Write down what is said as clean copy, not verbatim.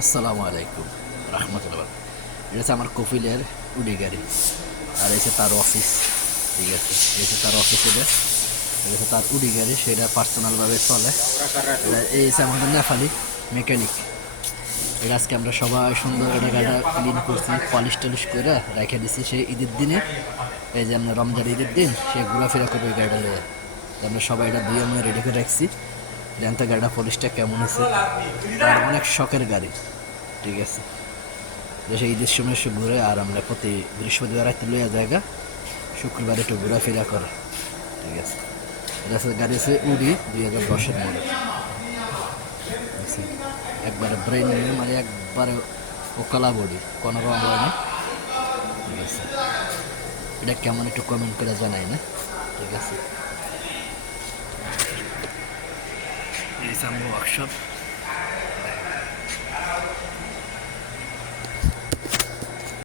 আসসালামু আলাইকুম রহমতুল্লাহ। এটা হচ্ছে আমার কপিলের উডি গাড়ি, আর এসে তার অফিস। ঠিক আছে, এসে তার অফিস। এটা হচ্ছে তার উডি গাড়ি, সেটা পার্সোনালভাবে চলে। এই হচ্ছে আমাদের নেপালি মেকানিক। এটা আজকে আমরা সবাই সুন্দর এটা গাড়িটা ক্লিন করছি, পলিশ টলিশ করে রেখে দিছি। সেই ঈদের দিনে, এই যে আমরা রমজান ঈদের দিন সে ঘোরাফেরা করবে এই গাড়িটা নিয়ে। আমরা সবাই এটা দিয়ে আমরা রেডি করে রাখছি। জানতে গাড়িটা পলিশটা কেমন আছে, তার অনেক শখের গাড়ি। ঠিক আছে, দেশে ঈদের সময় একটু ঘুরে, আর আমরা প্রতি বৃহস্পতিবার রাতে লইয়া জায়গা, শুক্রবার একটু ঘোরাফেরা করে। ঠিক আছে, এটা আছে গাড়ি আছে উডি 2010-এর মডেল। একবারে ব্রেন নিউ, মানে একবারে ওকালা বডি, কোনো রং হয়নি। ঠিক আছে, এটা কেমন একটু কমেন্ট করে জানাই না। ঠিক আছে, এই আমার ওয়ার্কশপ।